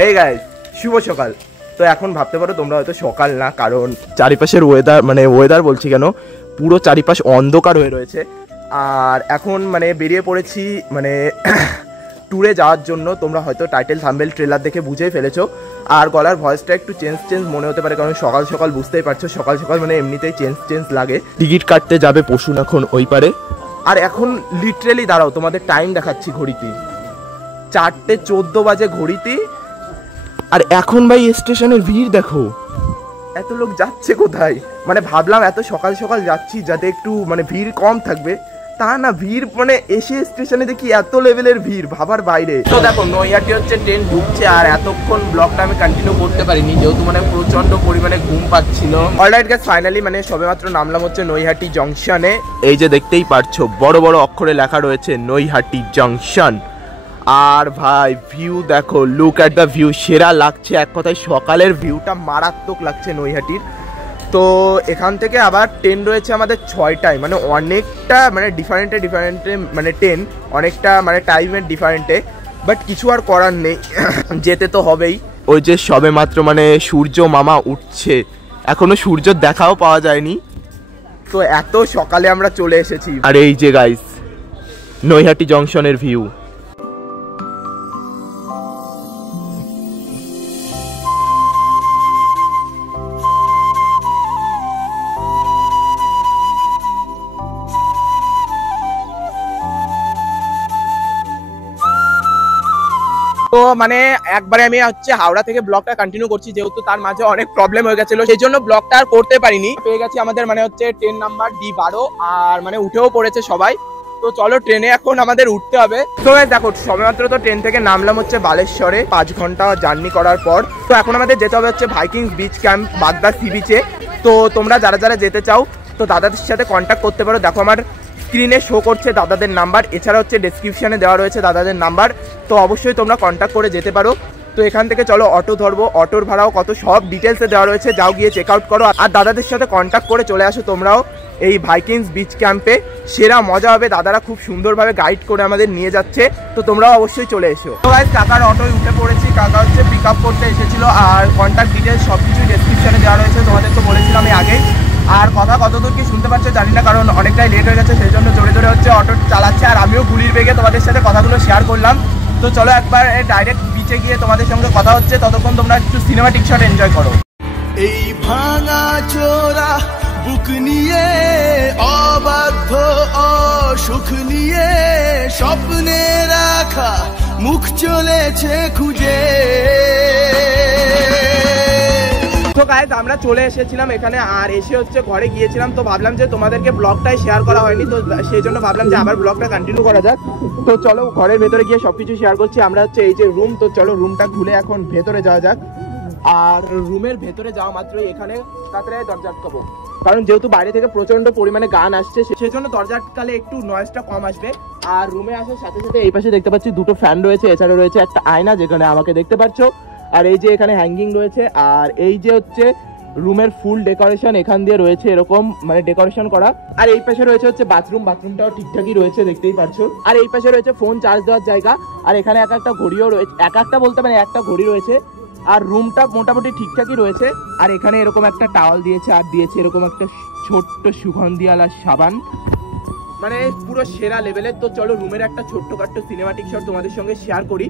Hey guys, শুভ সকাল। তো এখন ভাবতে পারো তোমরা হয়তো সকাল না, কারণ চারিপাশের ওয়েদার বলছি কেন, পুরো চারিপাশ অন্ধকার হয়ে রয়েছে। আর এখন বেরিয়ে পড়েছি ট্যুরে যাওয়ার জন্য। তোমরা হয়তো টাইটেল থাম্বনেল ট্রেলার দেখে বুঝেই ফেলেছো। আর গলার ভয়েসটা একটু চেঞ্জ মনে হতে পারে, কারণ সকাল সকাল বুঝতেই পারছো, সকাল সকাল এমনিতেই চেঞ্জ লাগে। টিকিট কাটতে যাবে পশুন এখন ওই পারে। আর এখন লিটারেলি দাঁড়াও, তোমাদের টাইম দেখাচ্ছি ঘড়িতে, 4:14 বাজে ঘড়িতে। আর এখন ভাই স্টেশনের ভিড় দেখো, এত লোক যাচ্ছে কোথায়। ভাবলাম এত সকাল সকাল যাচ্ছি যাতে একটু ভিড় কম থাকবে, তা না, ভিড় এসে স্টেশনে দেখি এত লেভেলের ভিড়, ভাবার বাইরে। তো দেখো নৈহাটি হচ্ছে ট্রেন ঢুকছে, আর এতক্ষণ ব্লগটা আমি কন্টিনিউ করতে পারিনি যেহেতু প্রচন্ড পরিমাণে ঘুম পাচ্ছিল। অলরাইট গাইস, ফাইনালি সবেমাত্র নামলাম হচ্ছে নৈহাটি জংশনে। এই যে দেখতেই পারছো বড় বড় অক্ষরে লেখা রয়েছে নৈহাটি জংশন। আর ভাই ভিউ দেখো, লুক অ্যাট দ্য ভিউ, সেরা লাগছে এক কথায়। সকালের ভিউটা মারাত্মক লাগছে নৈহাটির। তো এখান থেকে আবার ট্রেন রয়েছে আমাদের 6টায়, অনেকটা ডিফারেন্টে ট্রেন অনেকটা টাইমের ডিফারেন্টে, বাট কিছু আর করার নেই, যেতে তো হবেই। ওই যে সবে মাত্র সূর্য মামা উঠছে, এখনো সূর্য দেখাও পাওয়া যায়নি। তো এত সকালে আমরা চলে এসেছি। আর এই যে গাইস নৈহাটি জংশনের ভিউ। তো একবারে আমি হচ্ছে হাওড়া থেকে ব্লগটা কন্টিনিউ করছি, যেহেতু তার মাঝে অনেক প্রবলেম হয়ে গেছিল, সেই জন্য ব্লগটা আর করতে পারিনি। পেয়ে গেছি আমাদের হচ্ছে ট্রেন নাম্বার D12, আর উঠেও পড়েছে সবাই। তো চলো ট্রেনে এখন আমাদের উঠতে হবে। তো দেখো সবেমাত্র তো ট্রেন থেকে নামলাম হচ্ছে বালেশ্বরে, 5 ঘন্টা জার্নি করার পর। তো এখন আমাদের যেতে হবে হচ্ছে ভাইকিংস বিচ ক্যাম্প, বাগদা সি বিচে। তো তোমরা যারা যারা যেতে চাও তো দাদাদের সাথে কন্ট্যাক্ট করতে পারো। দেখো আমার স্ক্রিনে শো করছে দাদাদের নাম্বার, এছাড়া হচ্ছে ডেসক্রিপশনে দেওয়া রয়েছে দাদাদের নাম্বার। তো অবশ্যই তোমরা কন্ট্যাক্ট করে যেতে পারো। তো এখান থেকে চলো অটো ধরবো, অটোর ভাড়াও কত সব ডিটেলসে দেওয়া রয়েছে, যাও গিয়ে চেক আউট করো। আর দাদাদের সাথে কন্ট্যাক্ট করে চলে আসো তোমরাও এই ভাইকিংস বিচ ক্যাম্পে, সেরা মজা হবে। দাদারা খুব সুন্দরভাবে গাইড করে আমাদের নিয়ে যাচ্ছে, তো তোমরাও অবশ্যই চলে এসো। তো গাইস কাকার অটোয় উঠে পড়েছি, কাকা হচ্ছে পিক আপ করতে এসেছিল। আর কন্ট্যাক্ট ডিটেলস সব কিছুই ডেসক্রিপশনে দেওয়া রয়েছে, তোমাদের তো বলেছিলাম আমি আগেই। আর কথা কতদূর কি শুনতে পাচ্ছ জানি না, কারণ অনেকটাই লেট হয়ে গেছে, সেই জন্য জোরে জোরে হচ্ছে অটো চালাচ্ছে। আর আমিও গুলির বেগে তোমাদের সাথে কথাগুলো শেয়ার করলাম। তো চলো একবার ডাইরেক্ট বিচে গিয়ে তোমাদের সঙ্গে কথা হচ্ছে, ততক্ষণ তোমরা একটু সিনেমাটিক শট এনজয় করো। এই ভাঙা চোরা বুক নিয়ে, অবাধ্য অসুখ নিয়ে, স্বপ্নে রাখা মুখ চলেছে খুঁজে। তো গাইস আমরা চলে এসেছিলাম এখানে, আর এসে হচ্ছে ঘরে গিয়েছিলাম। তো ভাবলাম যে তোমাদেরকে ব্লগটাই শেয়ার করা হয়নি, তো সেই জন্য ভাবলাম যে আবার ব্লগটা কন্টিনিউ করা যাক। তো চলো ঘরের ভেতরে গিয়ে সবকিছু শেয়ার করছি। আমরা হচ্ছে এই যে রুম, তো চলো রুমটা খুলে এখন ভেতরে যাওয়া যাক। আর রুমের ভেতরে যাওয়া মাত্রই এখানে তাড়াতাড়ি দরজা আটকাবো, কারণ যেহেতু বাইরে থেকে প্রচন্ড পরিমাণে গান আসছে, সেই জন্য দরজা আটকালে একটু নয়েজটা কম আসবে। আর রুমে আসার সাথে সাথে এই পাশে দেখতে পাচ্ছি 2টো ফ্যান রয়েছে, এছাড়া রয়েছে একটা আয়না যেখানে আমাকে দেখতে পাচ্ছ। আর এই যে এখানে হ্যাঙ্গিং রয়েছে, আর এই যে হচ্ছে রুমের ফুল ডেকোরেশন এখান দিয়ে রয়েছে, এরকম ডেকোরেশন করা। আর এই পাশে রয়েছে হচ্ছে বাথরুমটাও ঠিকঠাকই রয়েছে, দেখতেই পারছো। আর এই পাশে রয়েছে ফোন চার্জ দেওয়ার জায়গা। আর এখানে একটা ঘড়িও রয়েছে, একটা বলতে একটা ঘড়ি রয়েছে। আর রুমটা মোটামুটি ঠিকঠাকই রয়েছে। আর এখানে এরকম একটা টাওয়াল দিয়েছে, আর দিয়েছে এরকম একটা ছোট্ট সুগন্ধিওয়ালা সাবান, পুরো সেরা লেভেলের। তো চলো রুমের একটা ছোট্টখাট্ট সিনেমাটিক শট তোমাদের সঙ্গে শেয়ার করি।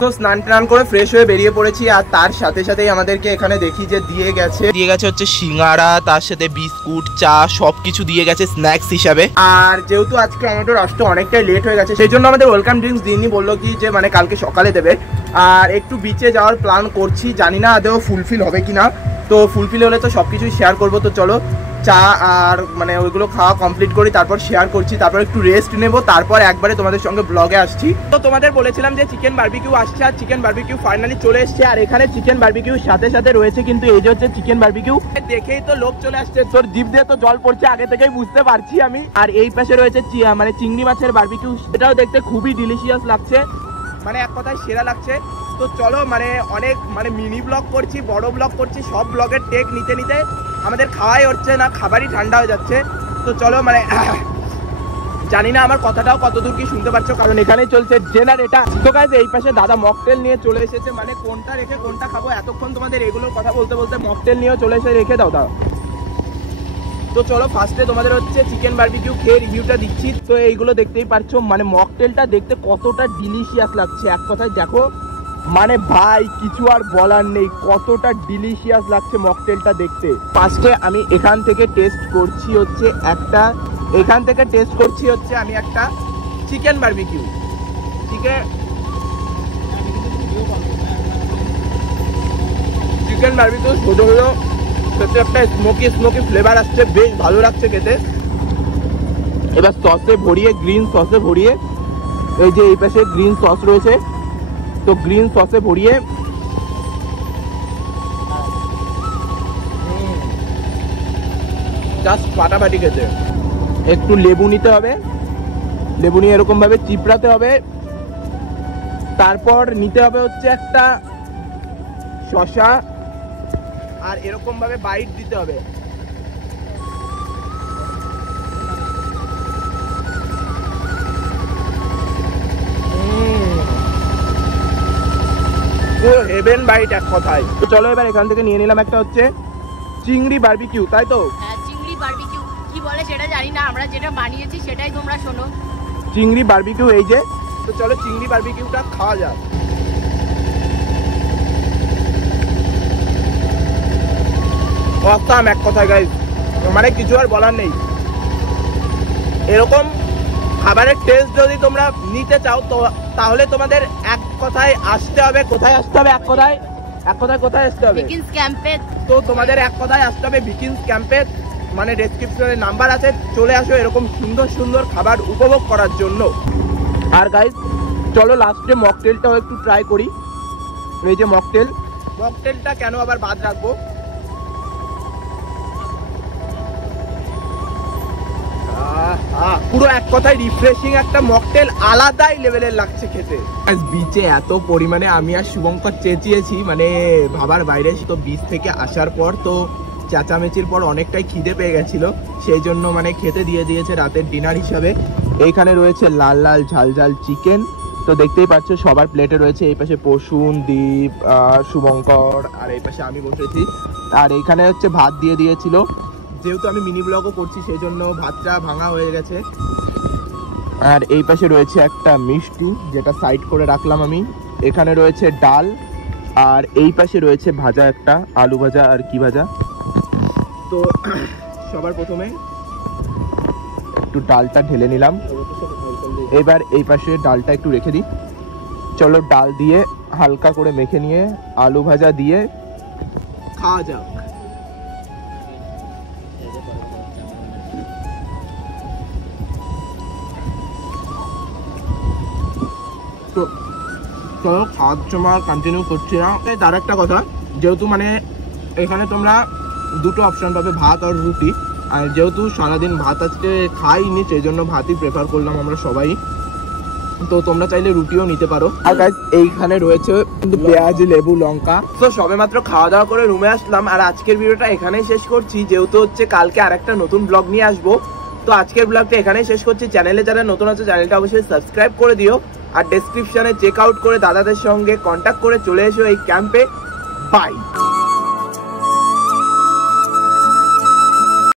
তো স্নান টান করে ফ্রেশ হয়ে বেরিয়ে পড়েছি। আর তার সাথে সাথেই আমাদেরকে এখানে দেখি যে দিয়ে গেছে হচ্ছে সিঙ্গারা, তার সাথে বিস্কুট, চা, সবকিছু দিয়ে গেছে স্ন্যাক্স হিসাবে। আর যেহেতু আজকে আমাদের আসতে অনেকটাই লেট হয়ে গেছে, সেই জন্য আমাদের ওয়েলকাম ড্রিঙ্কস দিইনি, বললো কি যে কালকে সকালে দেবে। আর একটু বিচে যাওয়ার প্ল্যান করছি, জানি না আদৌ ফুলফিল হবে কিনা। তো ফুলফিল হলে তো সব কিছুই শেয়ার করবো। তো চলো চা আর মানে ওইগুলো খাওয়া কমপ্লিট করি, তারপর শেয়ার করছি, তারপর একটু রেস্ট নেবো, তারপর একবারে তোমাদের সঙ্গে ব্লগে আসছি। তো তোমাদের বলেছিলাম যে চিকেন বারবিকিউ আসছে, আর চিকেন বারবিকিউ ফাইনালি চলে এসছে। আর এখানে চিকেন বারবিকিউর সাথে সাথে রয়েছে কিন্তু এই যে হচ্ছে চিকেন বারবিকিউ, দেখেই তো লোক চলে আসছে, তোর জিভ দিয়ে তো জল পড়ছে আগে থেকেই বুঝতে পারছি আমি। আর এই পাশে রয়েছে মানে চিংড়ি মাছের বারবিকিউ, সেটাও দেখতে খুবই ডিলিশিয়াস লাগছে, মানে এক কথায় সেরা লাগছে। তো চলো মানে অনেক মানে মিনি ব্লগ করছি, বড় ব্লগ করছি, সব ব্লগের টেক নিতে নিতে আমাদের খাওয়াই হচ্ছে না, খাবারই ঠান্ডা হয়ে যাচ্ছে। তো চলো মানে জানি না আমার কথাটাও কতদূর কি শুনতে পাচ্ছ, কারণ এখানেই চলছে জেনারেটর। তো গাইস এই পাশে দাদা মকটেল নিয়ে চলে এসেছে, মানে কোনটা রেখে কোনটা খাবো এতক্ষণ তোমাদের এগুলোর কথা বলতে বলতে মকটেল নিয়েও চলে এসে রেখে দাও দাও। তো চলো ফার্স্টে তোমাদের হচ্ছে চিকেন বারবিকিউ খেয়ে রিভিউটা দিচ্ছি। তো এইগুলো দেখতেই পারছো, মানে মকটেলটা দেখতে কতটা ডিলিশিয়াস লাগছে, এক কথায় দেখো মানে ভাই কিছু আর বলার নেই, কতটা ডিলিশিয়াস লাগছে মকটেলটা দেখতে। ফার্স্টে আমি এখান থেকে টেস্ট করছি হচ্ছে আমি একটা চিকেন বারবিকিউ। চিকেন বারবিকিউ ছোট হলো, সেটা একটা স্মোকি ফ্লেভার আসছে, বেশ ভালো লাগছে খেতে। এবার সসে ভরিয়ে, গ্রিন সসে ভরিয়ে, এই যে এই পাশে গ্রিন সস রয়েছে, তো গ্রিন সসে ভরিয়ে জাস্ট ফাটাফাটি খেতে। একটু লেবু নিতে হবে, লেবু নিয়ে এরকম ভাবে চিপড়াতে হবে, তারপর নিতে হবে হচ্ছে একটা শসা, আর এরকম ভাবে বাইট দিতে হবে। হেভেন বাইট এক কথায়। তো চলো এবার এখান থেকে নিয়ে নিলাম একটা হচ্ছে চিংড়ি বারবিকিউ, তাই তো? হ্যাঁ, চিংড়ি বারবিকিউ কি বলে সেটা জানি না, আমরা যেটা বানিয়েছি সেটাই তোমরা শোনো। চিংড়ি বারবিকিউ এই যে। তো চলো চিংড়ি বারবিকিউটা খাওয়া যাক। অসাম এক কথায় গাইস, মানে কিছু আর বলার নেই। এরকম খাবারের টেস্ট যদি তোমরা নিতে চাও তো তাহলে তোমাদের এক কথায় আসতে হবে, কোথায় আসতে হবে, কোথায় আসতে হবে? বিকিনস ক্যাম্পে। তো তোমাদের এক কথায় আসতে হবে বিকিনস ক্যাম্পে, মানে ডেসক্রিপশনে নাম্বার আছে, চলে আসো এরকম সুন্দর সুন্দর খাবার উপভোগ করার জন্য। আর গাইস চলো লাস্টে মকটেলটাও একটু ট্রাই করি। এই যে মকটেলটা কেন আবার বাদ রাখবো, পুরো এক কথায় রিফ্রেশিং একটা মকটেল, আলাদাই লেভেলের লাগছে খেতে। বিচে এত পরিমাণে আমি আর শুভঙ্কর চেঁচিয়েছি, মানে ভাবার বাইরে। তো বিচ থেকে আসার পর তো চেঁচামেচির পর অনেকটাই খিদে পেয়ে গেছিল, সেই জন্য মানে খেতে দিয়ে দিয়েছে রাতের ডিনার হিসাবে। এইখানে রয়েছে লাল লাল ঝাল ঝাল চিকেন, তো দেখতেই পাচ্ছ সবার প্লেটে রয়েছে। এই পাশে পশুন, দীপ, শুভঙ্কর, আর এই পাশে আমি বসেছি। আর এইখানে হচ্ছে ভাত দিয়ে দিয়েছিল, যেহেতু আমি মিনি ব্লগও করছি সেই জন্য ভাতটা ভাঙা হয়ে গেছে। আর এই পাশে রয়েছে একটা মিষ্টি, যেটা সাইড করে রাখলাম আমি। এখানে রয়েছে ডাল, আর এই পাশে রয়েছে ভাজা, একটা আলু ভাজা আর কি ভাজা। তো সবার প্রথমে একটু ডালটা ঢেলে নিলাম, এবার এই পাশে ডালটা একটু রেখে দিই। চলো ডাল দিয়ে হালকা করে মেখে নিয়ে আলু ভাজা দিয়ে খাওয়া যাক। তো চলো খাওয়ার সময় কন্টিনিউ করছি না। তার একটা কথা, যেহেতু মানে এখানে তোমরা দুটো অপশান পাবে, ভাত আর রুটি। আর যেহেতু সারাদিন ভাত আজকে খাইনি, সেই জন্য ভাতই প্রেফার করলাম আমরা সবাই। তো তোমরা চাইলে রুটিও নিতে পারো। আর গাইস এইখানে রয়েছে কিন্তু পেঁয়াজ, লেবু, লঙ্কা। তো সবে মাত্র খাওয়া দাওয়া করে রুমে আসলাম, আর আজকের ভিডিওটা এখানেই শেষ করছি, যেহেতু হচ্ছে কালকে আরেকটা নতুন ব্লগ নিয়ে আসবো। তো আজকের ব্লগটা এখানেই শেষ করছি। চ্যানেলে যারা নতুন আছে চ্যানেলটা অবশ্যই সাবস্ক্রাইব করে দিও, আর ডেসক্রিপশনে চেক আউট করে দাদাদের সঙ্গে কন্ট্যাক্ট করে চলে এসো এই ক্যাম্পে। বাই।